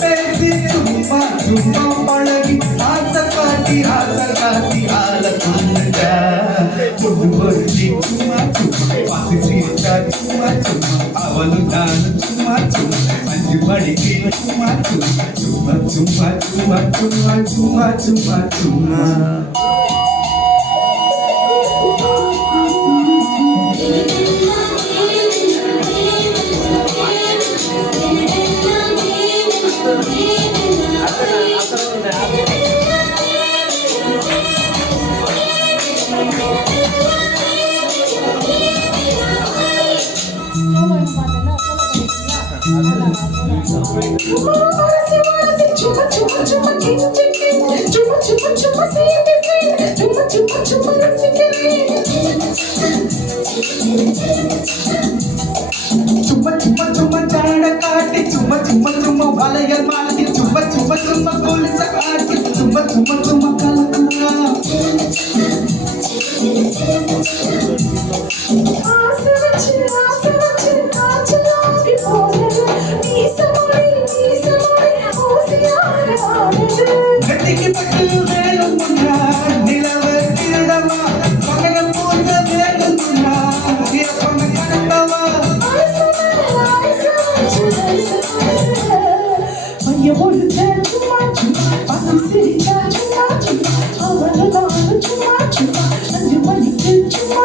பேசி சும்மா பழகி ஆசை காட்டி ஆள பண்ணுங்க பொண்ணு பொருத்தி சும்மா பார்த்து சிரிச்சா சும்மா அவளும் நானும் சும்மா அஞ்சு மணிக்கு சும்மா சும்மா ஜாட காட்டி சும்மா வளையல் மாட்டி சும்மா கொலுச காட்டி சும்மா கலக்குறா ஆசை வச்சு ஆச்சலாகி போனது நீசமொழி ஓசியான ஆனது கட்டிக்கு பட்டு வேலும் முன்னா நிலவ திருடவா மகனம் போன்ற வேலும் முன்னா எப்பன கணக்கவா பைய போட்டு சும்மா பார்த்து சிரிச்சா சும்மா அவளை நானும் சும்மா அஞ்சு மணிக்கு சும்மா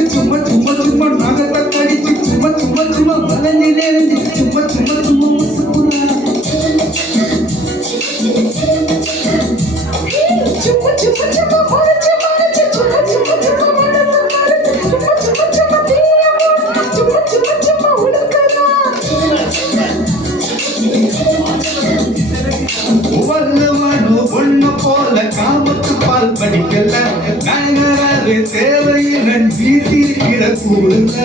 வெட்கப்பட்டு சும்மா நாகத்தை கடிச்சு சும்மா வளர்ந்து சும்மா முசுப்புறா ஒண்ணு போல காமத்து பால் படிக்கல நயனராறு தேவையினன் வீசியிருக்கிற கூடுல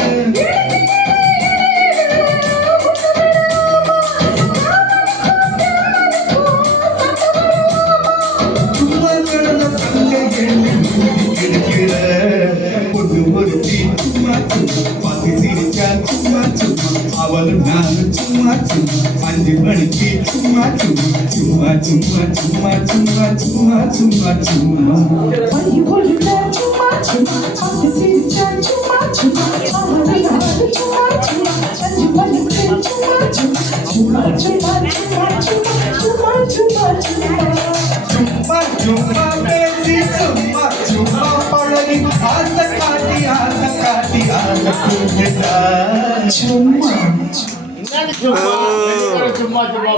சும்மா கிடந்த சங்க இருக்கிற பொண்ணு ஒரு சும்மா பாத்தி சிரிச்சா சும்மா அவளும் நானும் சும்மா அஞ்சு மணிக்கு சும்மா பேசி சும்மா பழகி ஆசை காட்டி ஆள சும்மா